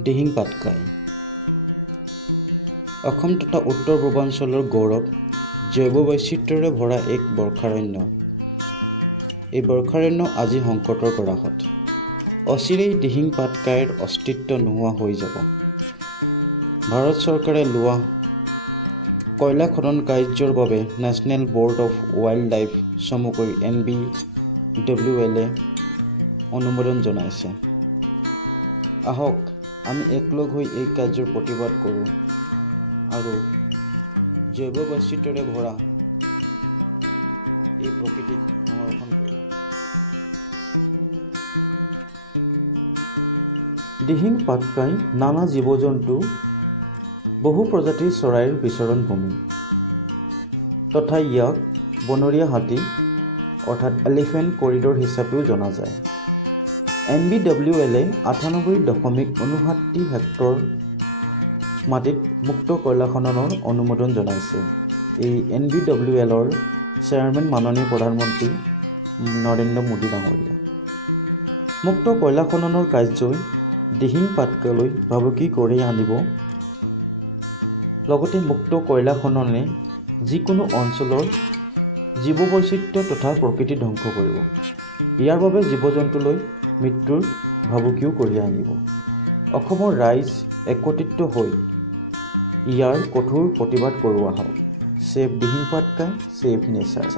দিহিং পাটকাই অসম তথা উত্তৰ পূৰ্বাঞ্চলৰ গৌৰৱ জৈৱ বৈচিত্ৰ্যৰে ভৰা এক বৰ্ষাৰণ্য। এই বৰ্ষাৰণ্য আজি সংকটৰ গৰাহত। অচিৰেই দিহিং পাটকাইৰ অস্তিত্ব নোহোৱা হৈ যাব। ভাৰত চৰকাৰে লোৱা কয়লা খনন কাৰ্যৰ বাবে national board of wild life চমুকৈ NBWL অনুমোদন জনাইছে। আহক আমি একলগ হৈ এই কাৰ্যৰ প্ৰতিবাদ কৰোঁ আৰু জৈৱ বৈচিত্ৰ্যৰে ভৰা এই প্ৰকৃতিক সংৰক্ষণ কৰোঁ। দিহিং পাটকাই নানা জীৱ জন্তু বহু প্ৰজাতিৰ চৰাইৰ বিচৰণ ভূমি তথা ইয়াক বনৰীয়া হাতী অৰ্থাৎ এলিফেণ্ট কৰিডৰ হিচাপেও জনা যায়। NBWL 98.59 হেক্টৰ মাটিত মুক্ত কয়লা খননৰ অনুমোদন জনাইছে। এই NBWLৰ চেয়াৰমেন মাননীয় প্ৰধানমন্ত্ৰী নৰেন্দ্ৰ মোদী ডাঙৰীয়া। মুক্ত কয়লা খননৰ কাৰ্যই দিহিং পাটকাইলৈ ভাবুকি কঢ়িয়াই আনিব। লগতে মুক্ত কয়লা খননে যিকোনো অঞ্চলৰ জীৱ বৈচিত্ৰ্য তথা প্ৰকৃতি ধ্বংস কৰিব। ইয়াৰ বাবে জীৱ জন্তুলৈ মৃত্যুৰ ভাবুকিও কঢ়িয়াই আনিব। অসমৰ ৰাইজ একত্ৰিত হৈ ইয়াৰ কঠোৰ প্ৰতিবাদ কৰোঁ আহক। Save Dihing Patkai, save nature.